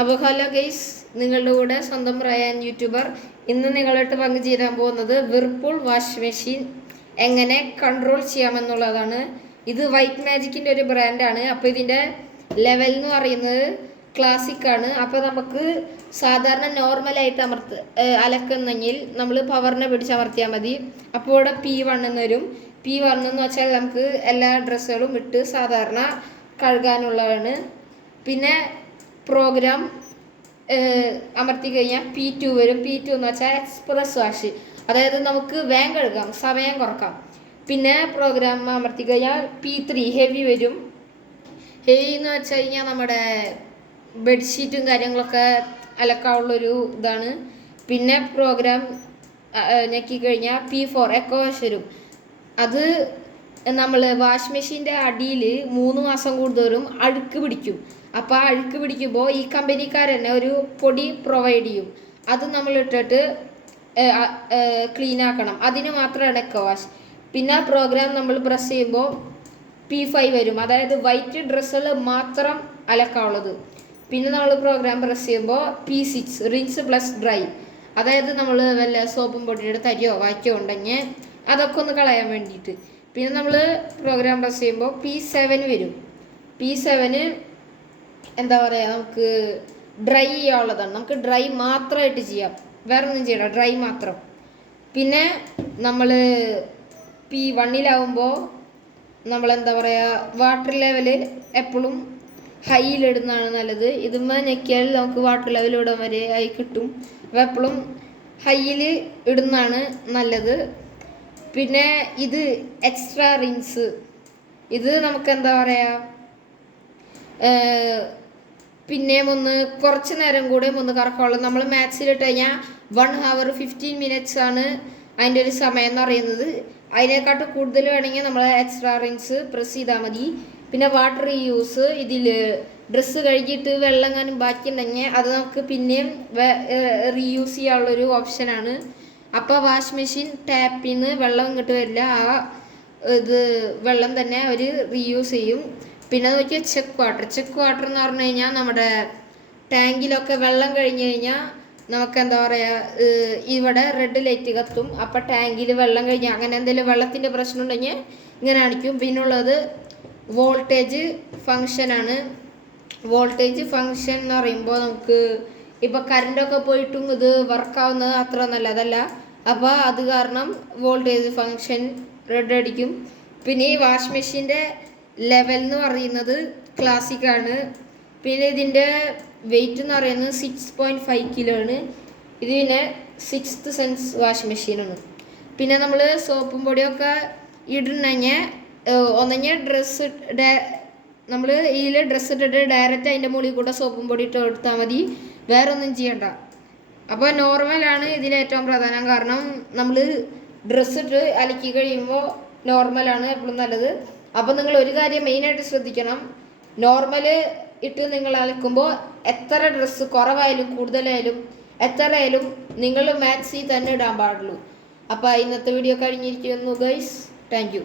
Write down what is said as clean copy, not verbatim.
അപ്പോൾ hello guys, നിങ്ങളുടെ കൂടെ സ്വന്തം റയാൻ യൂട്യൂബർ. ഇന്ന് നിങ്ങളായിട്ട് പങ്കുചേരാൻ പോകുന്നത് വിർപൂൾ വാഷ് മെഷീൻ എങ്ങനെ കൺട്രോൾ ചെയ്യാമെന്നുള്ളതാണ്. ഇത് വൈറ്റ് മാജിക്കിൻ്റെ ഒരു ബ്രാൻഡാണ്. അപ്പോൾ ഇതിൻ്റെ ലെവൽ എന്ന് പറയുന്നത് ക്ലാസിക് ആണ്. അപ്പോൾ നമുക്ക് സാധാരണ നോർമലായിട്ട് അലക്കുന്നെങ്കിൽ നമ്മൾ പവറിനെ പിടിച്ചമർത്തിയാൽ മതി. അപ്പോൾ ഇവിടെ P1 എന്ന് വരും. P1 എന്ന് വെച്ചാൽ നമുക്ക് എല്ലാ ഡ്രസ്സുകളും ഇട്ട് സാധാരണ കഴുകാനുള്ളതാണ്. പിന്നെ പ്രോഗ്രാം അമർത്തി കഴിഞ്ഞാൽ P2 വരും. P2 എന്ന് വെച്ചാൽ എക്സ്പ്രസ് വാഷ്, അതായത് നമുക്ക് വേഗം കഴുകാം, സമയം കുറക്കാം. പിന്നെ പ്രോഗ്രാം അമർത്തി കഴിഞ്ഞാൽ P3 ഹെവി വരും. ഹെവി എന്ന് വെച്ച് കഴിഞ്ഞാൽ നമ്മുടെ ബെഡ്ഷീറ്റും കാര്യങ്ങളൊക്കെ അലക്കാനുള്ളൊരു ഇതാണ്. പിന്നെ പ്രോഗ്രാം ഞെക്കി കഴിഞ്ഞാൽ P4 എക്കോ വാഷ് വരും. അത് നമ്മൾ വാഷ് മെഷീൻ്റെ അടിയിൽ 3 മാസം കൂടുതലും അഴുക്ക് പിടിക്കും. അപ്പോൾ ആ അഴുക്ക് പിടിക്കുമ്പോൾ ഈ കമ്പനിക്കാർ തന്നെ ഒരു പൊടി പ്രൊവൈഡ് ചെയ്യും. അത് നമ്മൾ ഇട്ടിട്ട് ക്ലീൻ ആക്കണം. അതിന് മാത്രമാണ് എക്കോ വാഷ്. പിന്നെ പ്രോഗ്രാം നമ്മൾ പ്രസ് ചെയ്യുമ്പോൾ P5 വരും, അതായത് വൈറ്റ് ഡ്രസ്സുകൾ മാത്രം അലക്കാനുള്ളത്. പിന്നെ നമ്മൾ പ്രോഗ്രാം പ്രസ് ചെയ്യുമ്പോൾ P6 റിൻസ് പ്ലസ് ഡ്രൈ, അതായത് നമ്മൾ വല്ല സോപ്പും പൊടിയുടെ തരിയോ വാറ്റോ ഉണ്ടെങ്കിൽ അതൊക്കെ ഒന്ന് കളയാൻ വേണ്ടിയിട്ട്. പിന്നെ നമ്മൾ പ്രോഗ്രാം പ്രസ് ചെയ്യുമ്പോൾ P7 വരും. P7 എന്താ പറയുക, നമുക്ക് ഡ്രൈ ചെയ്യാനുള്ളതാണ്. നമുക്ക് ഡ്രൈ മാത്രമായിട്ട് ചെയ്യാം, വേറെ ഒന്നും ചെയ്യണ്ട, ഡ്രൈ മാത്രം. പിന്നെ നമ്മൾ P1 നമ്മളെന്താ പറയുക, വാട്ടർ ലെവല് എപ്പോഴും ഹൈയിലിടുന്നതാണ് നല്ലത്. ഇതുമ്മ ഞെക്കിയാൽ നമുക്ക് വാട്ടർ ലെവൽ ഇടാൻ വരെ ആയി കിട്ടും. അപ്പോൾ എപ്പോഴും ഹൈയിൽ ഇടുന്നതാണ് നല്ലത്. പിന്നെ ഇത് എക്സ്ട്രാ റിൻസ്, ഇത് നമുക്ക് എന്താ പറയുക, പിന്നെയും ഒന്ന് കുറച്ച് നേരം കൂടെ ഒന്ന് കറക്കാനുള്ളൂ. നമ്മൾ മാക്സിലിട്ട് കഴിഞ്ഞാൽ 1 hour 15 minutes ആണ് അതിൻ്റെ ഒരു സമയം എന്ന് പറയുന്നത്. അതിനെക്കാട്ടും കൂടുതൽ വേണമെങ്കിൽ നമ്മൾ എക്സ്ട്രാ റിൻസ് പ്രസ് ചെയ്താൽ മതി. പിന്നെ വാട്ടർ റീയൂസ്, ഇതിൽ ഡ്രസ്സ് കഴുകിയിട്ട് വെള്ളം എങ്ങാനും ബാക്കിയുണ്ടെങ്കിൽ അത് നമുക്ക് പിന്നെയും റീയൂസ് ചെയ്യാനുള്ളൊരു ഓപ്ഷനാണ്. അപ്പോൾ വാഷ് മെഷീൻ ടാപ്പിൽ നിന്ന് വെള്ളം ഇങ്ങോട്ട് വരില്ല, ആ ഇത് വെള്ളം തന്നെ അവർ റീയൂസ് ചെയ്യും. പിന്നെ നോക്കിയാൽ ചെക്ക് വാട്ടർ എന്ന് പറഞ്ഞു കഴിഞ്ഞാൽ നമ്മുടെ ടാങ്കിലൊക്കെ വെള്ളം കഴിഞ്ഞ് കഴിഞ്ഞാൽ നമുക്ക് എന്താ പറയുക, ഇവിടെ റെഡ് ലൈറ്റ് കത്തും. അപ്പോൾ ടാങ്കിൽ വെള്ളം കഴിഞ്ഞാൽ അങ്ങനെ എന്തെങ്കിലും വെള്ളത്തിൻ്റെ പ്രശ്നം ഉണ്ടെങ്കിൽ ഇങ്ങനെ കാണിക്കും. പിന്നുള്ളത് വോൾട്ടേജ് ഫങ്ഷനാണ്. വോൾട്ടേജ് ഫങ്ഷൻ എന്ന് പറയുമ്പോൾ നമുക്ക് ഇപ്പോൾ കറണ്ടൊക്കെ പോയിട്ടും ഇത് വർക്കാവുന്നത് അത്ര നല്ലതല്ല. അപ്പോൾ അത് കാരണം വോൾട്ടേജ് ഫങ്ഷൻ റെഡ് അടിക്കും. പിന്നെ ഈ വാഷ് മെഷീൻ്റെ ലെവൽ എന്ന് പറയുന്നത് ക്ലാസിക് ആണ്. പിന്നെ ഇതിൻ്റെ വെയിറ്റ് എന്ന് പറയുന്നത് 6.5 kg ആണ്. ഇത് പിന്നെ 6th സെൻസ് വാഷ് മെഷീനാണ്. പിന്നെ നമ്മൾ സോപ്പും പൊടിയൊക്കെ ഇടണമെങ്കിൽ ഒന്നെങ്കിൽ നമ്മൾ ഇതിൽ ഡ്രസ്സ് ഇട്ടിട്ട് ഡയറക്റ്റ് അതിൻ്റെ മുകളിൽ കൂടെ സോപ്പും പൊടി ഇട്ട് കൊടുത്താൽ മതി, വേറെ ഒന്നും ചെയ്യണ്ട. അപ്പോൾ നോർമലാണ് ഇതിലേറ്റവും പ്രധാനം, കാരണം നമ്മൾ ഡ്രസ്സ് ഇട്ട് അലക്കി കഴിയുമ്പോൾ നോർമലാണ് എപ്പോഴും നല്ലത്. അപ്പോൾ നിങ്ങൾ ഒരു കാര്യം മെയിനായിട്ട് ശ്രദ്ധിക്കണം, നോർമൽ ഇട്ട് നിങ്ങൾ അലക്കുമ്പോൾ എത്ര ഡ്രസ്സ് കുറവായാലും കൂടുതലായാലും എത്രയായാലും നിങ്ങൾ മാക്സി തന്നെ ഇടാൻ പാടുള്ളൂ. അപ്പോൾ ഇന്നത്തെ വീഡിയോ കഴിഞ്ഞിരിക്കുന്നു ഗൈസ്. Thank you.